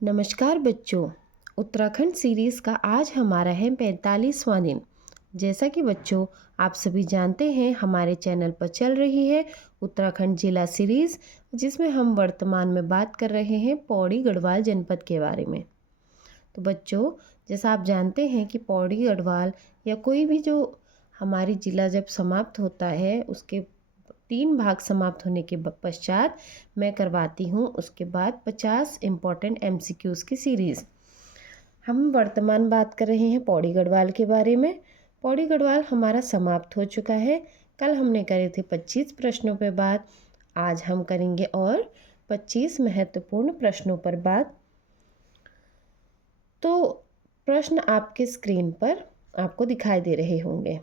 नमस्कार बच्चों। उत्तराखंड सीरीज़ का आज हमारा है 45वां दिन। जैसा कि बच्चों आप सभी जानते हैं, हमारे चैनल पर चल रही है उत्तराखंड जिला सीरीज़, जिसमें हम वर्तमान में बात कर रहे हैं पौड़ी गढ़वाल जनपद के बारे में। तो बच्चों, जैसा आप जानते हैं कि पौड़ी गढ़वाल या कोई भी जो हमारी ज़िला जब समाप्त होता है, उसके 3 भाग समाप्त होने के पश्चात मैं करवाती हूँ उसके बाद 50 इम्पॉर्टेंट MCQs की सीरीज़। हम वर्तमान बात कर रहे हैं पौड़ी गढ़वाल के बारे में। पौड़ी गढ़वाल हमारा समाप्त हो चुका है। कल हमने करे थे 25 प्रश्नों पर बात, आज हम करेंगे और 25 महत्वपूर्ण प्रश्नों पर बात। तो प्रश्न आपके स्क्रीन पर आपको दिखाई दे रहे होंगे।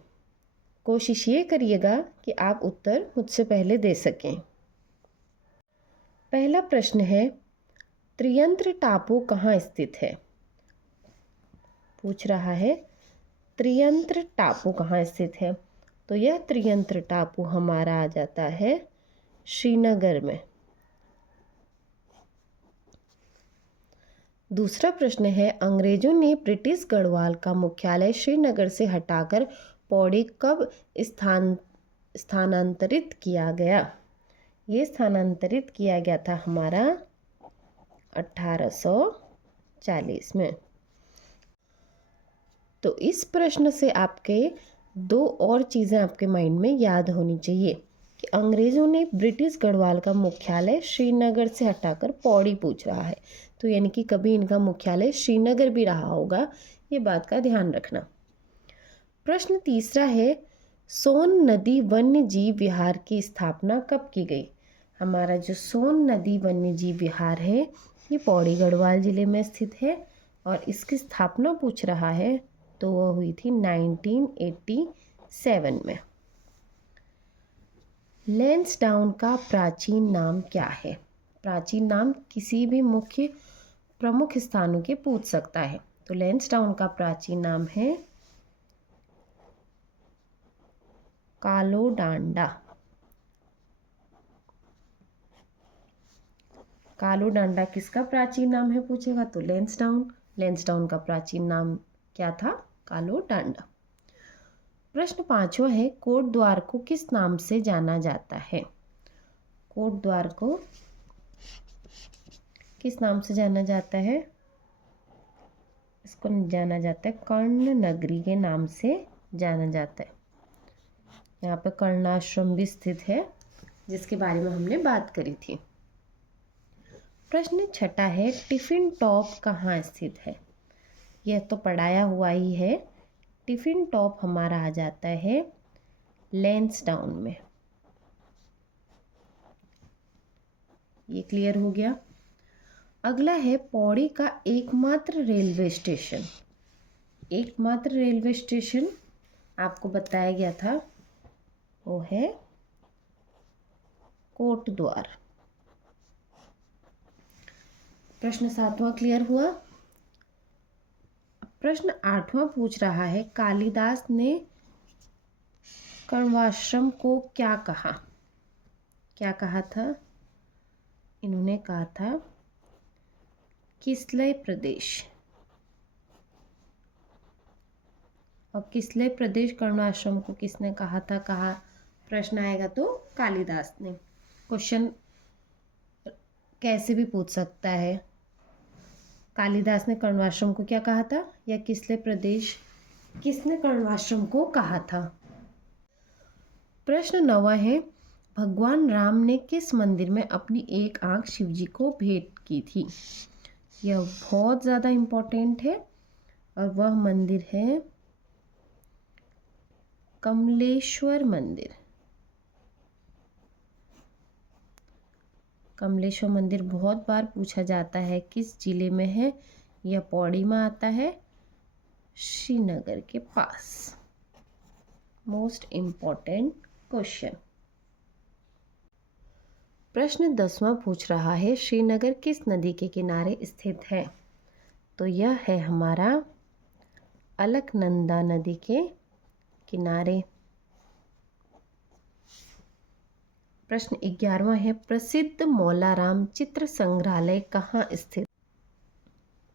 कोशिश ये करिएगा कि आप उत्तर मुझसे पहले दे सकें। पहला प्रश्न है, त्रियंत्र टापू कहाँ स्थित है? पूछ रहा है त्रियंत्र टापू कहाँ स्थित है। तो यह त्रियंत्र टापू हमारा आ जाता है श्रीनगर में। दूसरा प्रश्न है, अंग्रेजों ने ब्रिटिश गढ़वाल का मुख्यालय श्रीनगर से हटाकर पौड़ी कब स्थानांतरित किया गया? ये स्थानांतरित किया गया था हमारा 1840 में। तो इस प्रश्न से आपके दो और चीज़ें आपके माइंड में याद होनी चाहिए कि अंग्रेज़ों ने ब्रिटिश गढ़वाल का मुख्यालय श्रीनगर से हटाकर पौड़ी पूछ रहा है, तो यानी कि कभी इनका मुख्यालय श्रीनगर भी रहा होगा, ये बात का ध्यान रखना। प्रश्न तीसरा है, सोन नदी वन्य जीव विहार की स्थापना कब की गई? हमारा जो सोन नदी वन्य जीव विहार है ये पौड़ी गढ़वाल ज़िले में स्थित है और इसकी स्थापना पूछ रहा है तो वह हुई थी 1987 में। लैंसडाउन का प्राचीन नाम क्या है? प्राचीन नाम किसी भी मुख्य प्रमुख स्थानों के पूछ सकता है। तो लैंसडाउन का प्राचीन नाम है कालोडांडा। कालोडांडा किसका प्राचीन नाम है पूछेगा तो लैंसडाउन। लैंसडाउन का प्राचीन नाम क्या था? कालोडांडा। प्रश्न 5वां है, कोट द्वार को किस नाम से जाना जाता है? कोट द्वार को किस नाम से जाना जाता है? इसको जाना जाता है कर्ण नगरी के नाम से जाना जाता है। यहाँ पे कर्णाश्रम भी स्थित है जिसके बारे में हमने बात करी थी। प्रश्न 6 है, टिफिन टॉप कहाँ स्थित है? यह तो पढ़ाया हुआ ही है। टिफिन टॉप हमारा आ जाता है लैंसडाउन में। ये क्लियर हो गया। अगला है, पौड़ी का एकमात्र रेलवे स्टेशन। एकमात्र रेलवे स्टेशन आपको बताया गया था वो है कोटद्वार। प्रश्न 7वां क्लियर हुआ। प्रश्न 8वां पूछ रहा है, कालिदास ने कण्वाश्रम को क्या कहा? क्या कहा था? इन्होंने कहा था किसलय प्रदेश। और किसलय प्रदेश कण्वाश्रम को किसने कहा था? प्रश्न आएगा तो कालिदास ने। क्वेश्चन कैसे भी पूछ सकता है, कालिदास ने कण्वाश्रम को क्या कहा था या किसलय प्रदेश किसने कण्वाश्रम को कहा था? प्रश्न 9वां है, भगवान राम ने किस मंदिर में अपनी एक आंख शिवजी को भेंट की थी? यह बहुत ज़्यादा इम्पोर्टेंट है और वह मंदिर है कमलेश्वर मंदिर। कमलेश्वर मंदिर बहुत बार पूछा जाता है, किस जिले में है? यह पौड़ी में आता है, श्रीनगर के पास। Most important question. प्रश्न 10वां पूछ रहा है, श्रीनगर किस नदी के किनारे स्थित है? तो यह है हमारा अलकनंदा नदी के किनारे। प्रश्न 11वां है, प्रसिद्ध मौलाराम चित्र संग्रहालय कहाँ स्थित?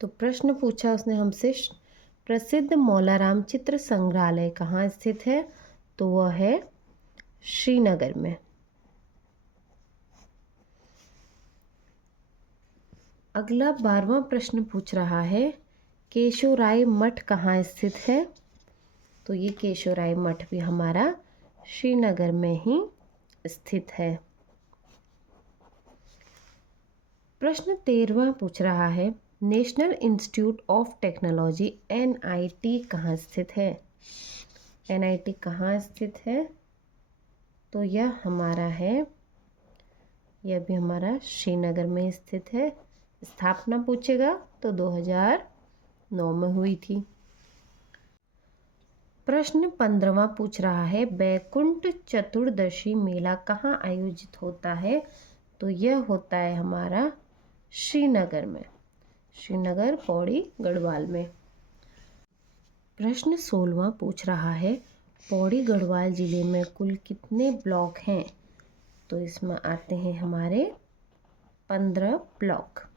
तो प्रश्न पूछा उसने हमसे, प्रसिद्ध मौलाराम चित्र संग्रहालय कहाँ स्थित है? तो वह है श्रीनगर में। अगला 12वां प्रश्न पूछ रहा है, केशोराय मठ कहाँ स्थित है? तो ये केशोराय मठ भी हमारा श्रीनगर में ही स्थित है। प्रश्न 13वां पूछ रहा है, national institute of technology NIT कहाँ स्थित है? NIT कहाँ स्थित है? तो यह हमारा है, यह भी हमारा श्रीनगर में स्थित है। स्थापना पूछेगा तो 2009 में हुई थी। प्रश्न 15वां पूछ रहा है, बैकुंठ चतुर्दशी मेला कहाँ आयोजित होता है? तो यह होता है हमारा श्रीनगर में, श्रीनगर पौड़ी गढ़वाल में। प्रश्न 16वां पूछ रहा है, पौड़ी गढ़वाल जिले में कुल कितने ब्लॉक हैं? तो इसमें आते हैं हमारे 15 ब्लॉक।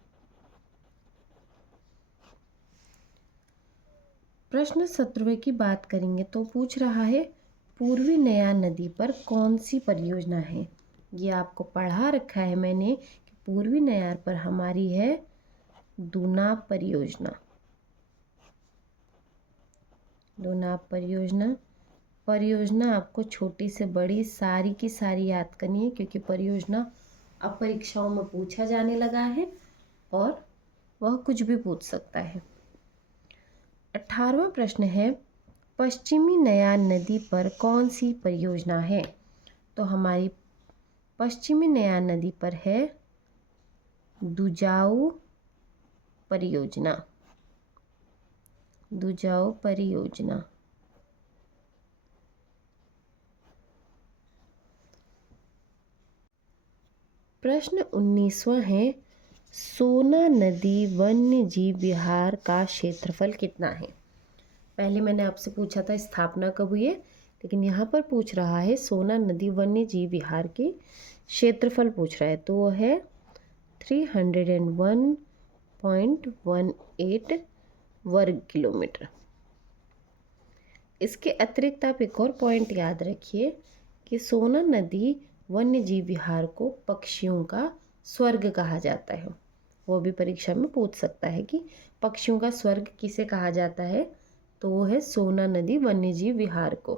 प्रश्न 17वें की बात करेंगे तो पूछ रहा है, पूर्वी नयार नदी पर कौन सी परियोजना है? ये आपको पढ़ा रखा है मैंने कि पूर्वी नयार पर हमारी है दुनाब परियोजना। दुनाब परियोजना, परियोजना आपको छोटी से बड़ी सारी की सारी याद करनी है, क्योंकि परियोजना अब परीक्षाओं में पूछा जाने लगा है और वह कुछ भी पूछ सकता है। 18वां प्रश्न है, पश्चिमी नयार नदी पर कौन सी परियोजना है? तो हमारी पश्चिमी नयार नदी पर है दुजाऊ परियोजना। दुजाऊ परियोजना। प्रश्न 19वां है, सोना नदी वन्य जीव विहार का क्षेत्रफल कितना है? पहले मैंने आपसे पूछा था स्थापना कब हुई है, लेकिन यहाँ पर पूछ रहा है सोना नदी वन्य जीव विहार के क्षेत्रफल पूछ रहा है। तो वो है 301.18 वर्ग किलोमीटर। इसके अतिरिक्त आप एक और पॉइंट याद रखिए कि सोना नदी वन्य जीव विहार को पक्षियों का स्वर्ग कहा जाता है। वो भी परीक्षा में पूछ सकता है कि पक्षियों का स्वर्ग किसे कहा जाता है? तो वो है सोना नदी वन्य जीव विहार को।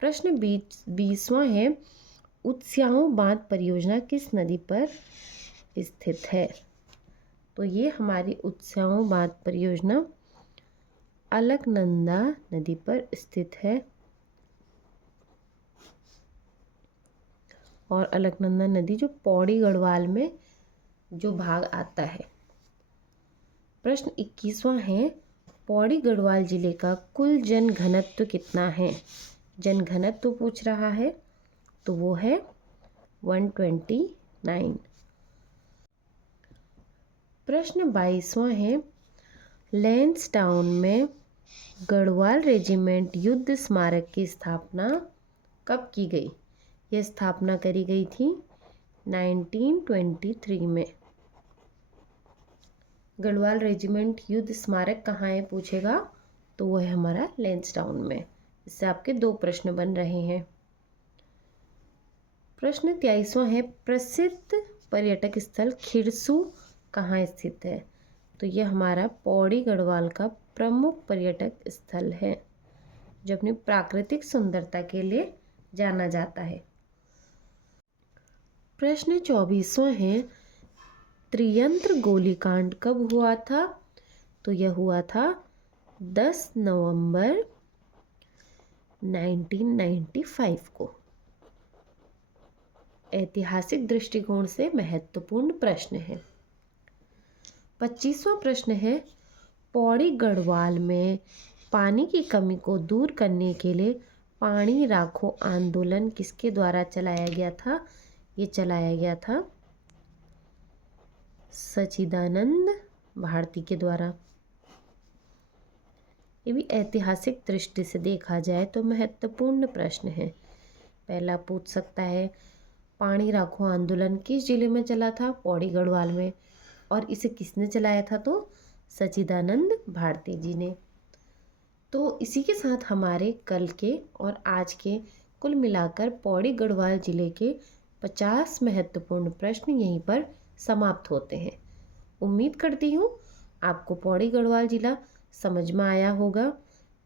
प्रश्न 20वां है, उत्स्याओ बांध परियोजना किस नदी पर स्थित है? तो ये हमारी उत्स्याओ बांध परियोजना अलकनंदा नदी पर स्थित है और अलकनंदा नदी जो पौड़ी गढ़वाल में जो भाग आता है। प्रश्न 21वां है, पौड़ी गढ़वाल जिले का कुल जन घनत्व कितना है? जन घनत्व पूछ रहा है, तो वो है 129। प्रश्न 22वां है, लैंसडाउन में गढ़वाल रेजिमेंट युद्ध स्मारक की स्थापना कब की गई? यह स्थापना करी गई थी 1923 में। गढ़वाल रेजिमेंट युद्ध स्मारक कहाँ है पूछेगा, तो वह है हमारा लैंसडाउन में। इससे आपके 2 प्रश्न बन रहे हैं। प्रश्न 23वां है, प्रसिद्ध पर्यटक स्थल खिरसू कहाँ स्थित है? तो यह हमारा पौड़ी गढ़वाल का प्रमुख पर्यटक स्थल है, जो अपनी प्राकृतिक सुंदरता के लिए जाना जाता है। प्रश्न 24वां है, त्रियंत्र गोलीकांड कब हुआ था? तो यह हुआ था 10 नवंबर 1995 को। ऐतिहासिक दृष्टिकोण से महत्वपूर्ण प्रश्न है। 25वां प्रश्न है, पौड़ी गढ़वाल में पानी की कमी को दूर करने के लिए पानी राखो आंदोलन किसके द्वारा चलाया गया था? ये चलाया गया था सच्चिदानंद भारती के द्वारा। ये भी ऐतिहासिक दृष्टि से देखा जाए तो महत्वपूर्ण प्रश्न है। पहला पूछ सकता है, पानी राखो आंदोलन किस जिले में चला था? पौड़ी गढ़वाल में। और इसे किसने चलाया था? तो सच्चिदानंद भारती जी ने। तो इसी के साथ हमारे कल के और आज के कुल मिलाकर पौड़ी गढ़वाल जिले के 50 महत्वपूर्ण प्रश्न यहीं पर समाप्त होते हैं। उम्मीद करती हूँ आपको पौड़ी गढ़वाल जिला समझ में आया होगा।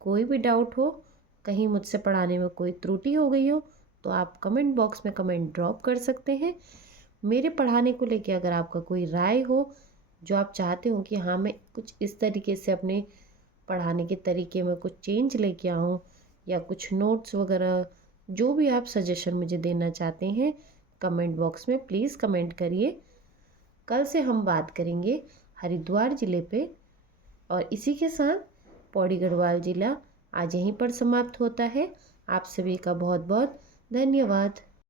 कोई भी डाउट हो, कहीं मुझसे पढ़ाने में कोई त्रुटि हो गई हो, तो आप कमेंट बॉक्स में कमेंट ड्रॉप कर सकते हैं। मेरे पढ़ाने को लेके अगर आपका कोई राय हो, जो आप चाहते हो कि हाँ मैं कुछ इस तरीके से अपने पढ़ाने के तरीके में कुछ चेंज लेके आऊँ, या कुछ नोट्स वगैरह, जो भी आप सजेशन मुझे देना चाहते हैं, कमेंट बॉक्स में प्लीज़ कमेंट करिए। कल से हम बात करेंगे हरिद्वार ज़िले पे। और इसी के साथ पौड़ी गढ़वाल ज़िला आज यहीं पर समाप्त होता है। आप सभी का बहुत बहुत धन्यवाद।